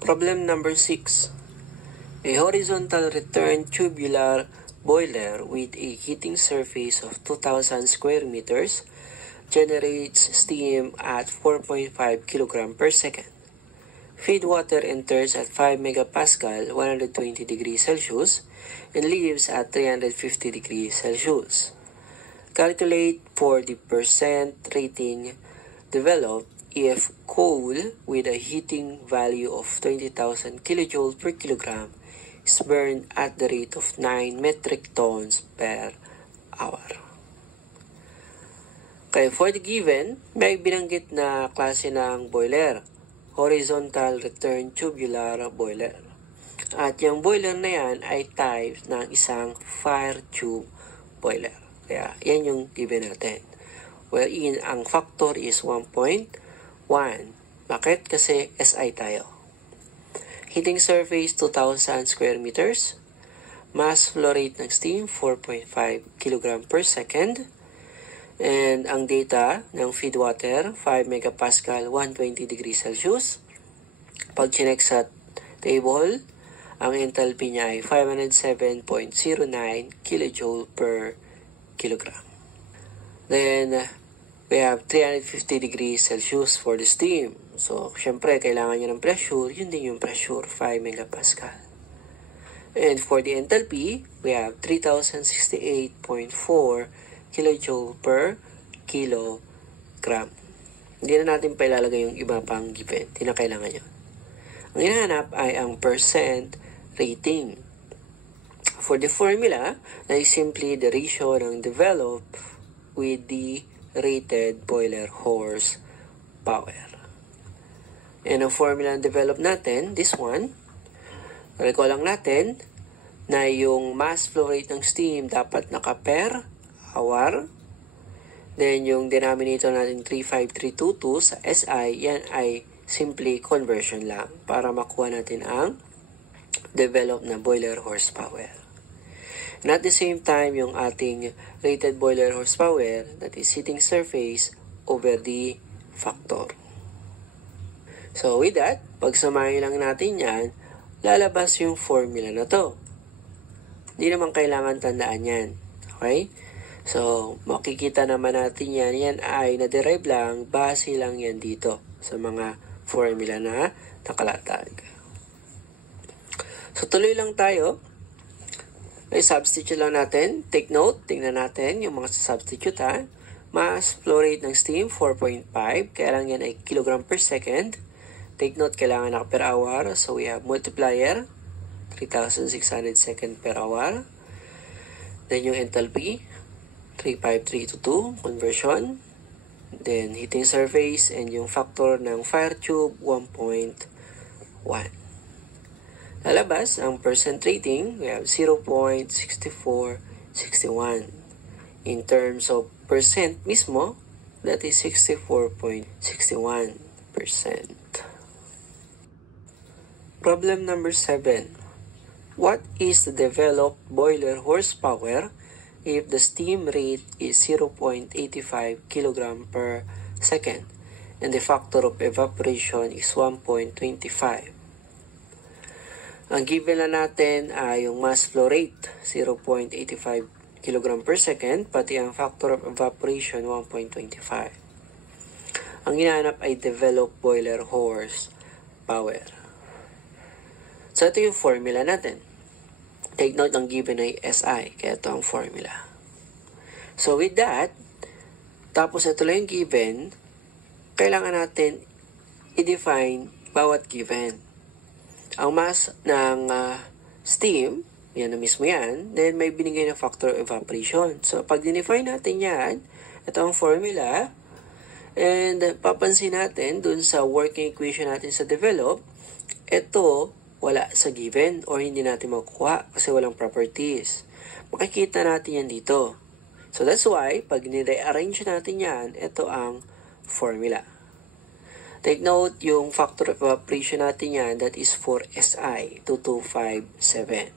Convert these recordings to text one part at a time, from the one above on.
Problem number 6. A horizontal return tubular boiler with a heating surface of 2,000 square meters generates steam at 4.5 kg per second. Feed water enters at 5 megapascal, 120 degrees Celsius, and leaves at 350 degrees Celsius. Calculate for the percent rating developed if coal with a heating value of 20,000 kJ per kilogram is burned at the rate of 9 metric tons per hour. Okay, for the given, may binanggit na klase ng boiler, horizontal return tubular boiler. At yung boiler na yan ay type ng isang fire tube boiler. Kaya yan yung given natin. Wherein ang factor is 1.1. Bakit? Kasi SI tayo. Heating surface 2,000 square meters. Mass flow rate ng steam 4.5 kg per second. And ang data ng feed water 5 megapascal, 120 degrees Celsius. Pag chinek sa table, ang enthalpy niya ay 507.09 kJ per kilogram. Then, we have 350 degrees Celsius for the steam. So, syempre, kailangan niya ng pressure. Yun din yung pressure, 5 megapascal. And for the enthalpy, we have 3,068.4 kJ per kilogram. Hindi na natin pailalagay yung iba pang given. Hindi na kailangan yun. Ang hinahanap ay ang percent rating. For the formula, that is simply the ratio ng developed with the rated boiler horsepower. And ang formula ng develop natin, this one, recall lang natin na yung mass flow rate ng steam dapat naka per hour. Then yung denominator natin 35322 sa SI, yan ay simply conversion lang para makuha natin ang develop na boiler horsepower. And at the same time, yung ating rated boiler horsepower, that is heating surface over the factor. So with that, pagsamahin lang natin yan, lalabas yung formula na to. Hindi naman kailangan tandaan yan. Okay? So, makikita naman natin yan. Yan ay na-derive lang, base lang yan dito sa mga formula na nakalatag. So, tuloy lang tayo. Ay, substitute lang natin. Take note, tingnan natin yung mga substitute ha. Mass flow rate ng steam, 4.5. Kaya lang yan ay kilogram per second. Take note, kailangan na per hour. So, we have multiplier, 3,600 second per hour. Then, yung enthalpy, 35322, conversion. Then, heating surface and yung factor ng fire tube, 1.1. Lalabas ang percent rating, we have 0.6461. In terms of percent mismo, that is 64.61%. Problem number 7. What is the developed boiler horsepower if the steam rate is 0.85 kg per second and the factor of evaporation is 1.25? Ang given na natin ay yung mass flow rate, 0.85 kg per second, pati ang factor of evaporation, 1.25. Ang hinahanap ay developed boiler horsepower. So, ito yung formula natin. Take note, ang given ay SI, kaya ito ang formula. So, with that, tapos ito lang yung given, kailangan natin i-define bawat given. Ang mass ng steam, yan na mismo yan, then may binigay na factor of evaporation. So, pag dinefine natin yan, ito ang formula, and papansin natin dun sa working equation natin sa develop, ito wala sa given or hindi natin makuha kasi walang properties. Makikita natin yan dito. So, that's why, pag nire-arrange natin yan, ito ang formula. Take note, yung factor of evaporation natin yan, that is for SI, 2257.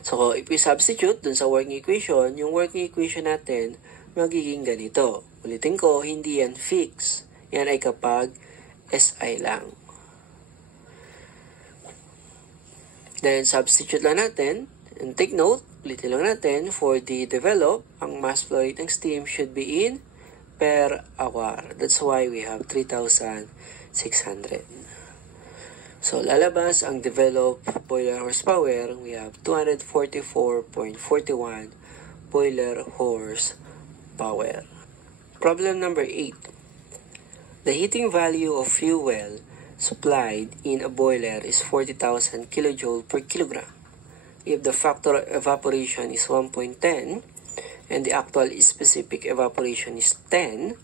So, if we substitute dun sa working equation, yung working equation natin, magiging ganito. Ulitin ko, hindi yan fix. Yan ay kapag SI lang. Then, substitute lang natin. And take note, ulitin lang natin, for the develop, ang mass flow rate ng steam should be in per hour. That's why we have 3,600. So, lalabas ang develop boiler horsepower, we have 244.41 boiler horsepower. Problem number 8. The heating value of fuel supplied in a boiler is 40,000 kilojoule per kilogram. If the factor of evaporation is 1.10 and the actual specific evaporation is 10,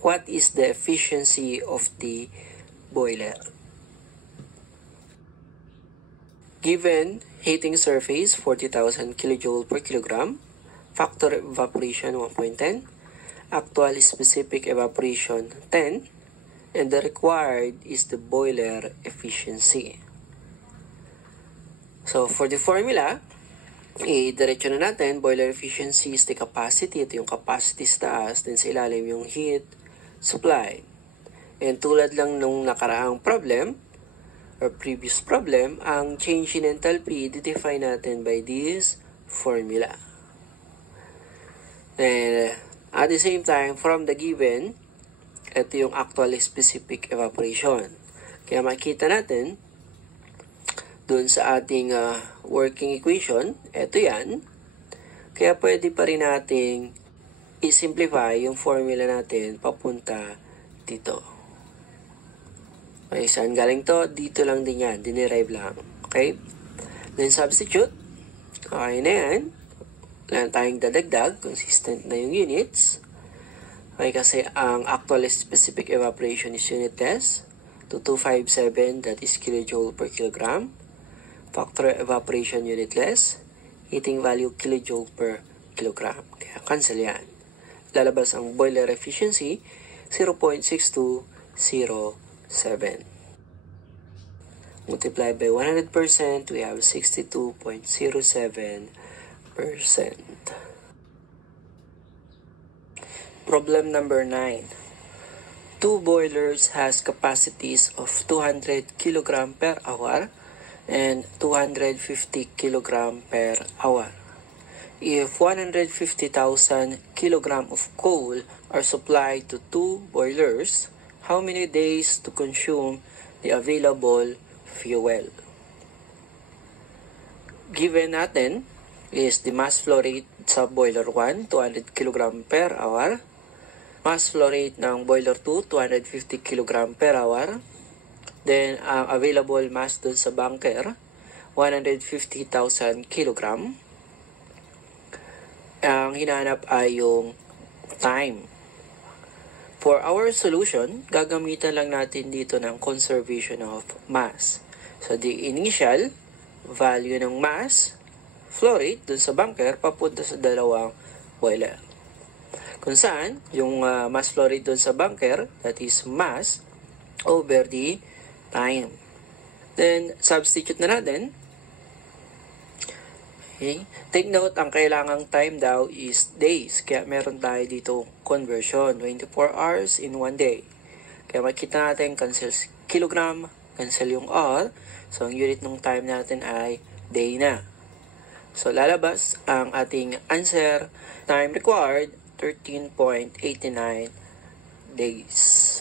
what is the efficiency of the boiler? Given heating surface 40,000 kilojoule per kilogram, factor of evaporation 1.10, actual specific evaporation 10, and the required is the boiler efficiency. So, for the formula, i-diretso na natin, boiler efficiency is the capacity. Ito yung capacity sa taas, then sa ilalim yung heat supply. And tulad lang nung nakaraang problem, or previous problem, ang change in enthalpy, i-define natin by this formula. And at the same time, from the given, ito yung actual specific evaporation. Kaya makita natin, dun sa ating working equation, ito yan. Kaya pwede pa rin nating i-simplify yung formula natin papunta dito. Okay, saan galing to? Dito lang din yan. Dinerive lang. Okay? Then substitute. Okay na yan. Wala tayong dadagdag. Consistent na yung units. Okay, kasi ang actual specific evaporation is unit test. 2257, that is kilojoule per kilogram. Factor evaporation unitless, heating value kilojoule per kilogram. Kaya cancel yan. Lalabas ang boiler efficiency 0.6207. Multiply by 100%, we have 62.07%. Problem number 9. Two boilers has capacities of 200 kg per hour and 250 kg per hour. If 150,000 kg of coal are supplied to two boilers, how many days to consume the available fuel? Given natin is the mass flow rate sa boiler 1, 200 kg per hour. Mass flow rate ng boiler 2, 250 kg per hour. Then, ang available mass dun sa bunker, 150,000 kg. Ang hinahanap ay yung time. For our solution, gagamitan lang natin dito ng conservation of mass. So, the initial value ng mass, flow rate dun sa bunker, papunta sa dalawang boiler. Kung saan, yung mass flow rate dun sa bunker, that is mass, over the time. Then, substitute na natin. Okay. Take note, ang kailangang time daw is days. Kaya meron tayo dito conversion. 24 hours in 1 day. Kaya makikita natin, cancel kilogram, cancel yung hour. So, ang unit ng time natin ay day na. So, lalabas ang ating answer. Time required, 13.89 days.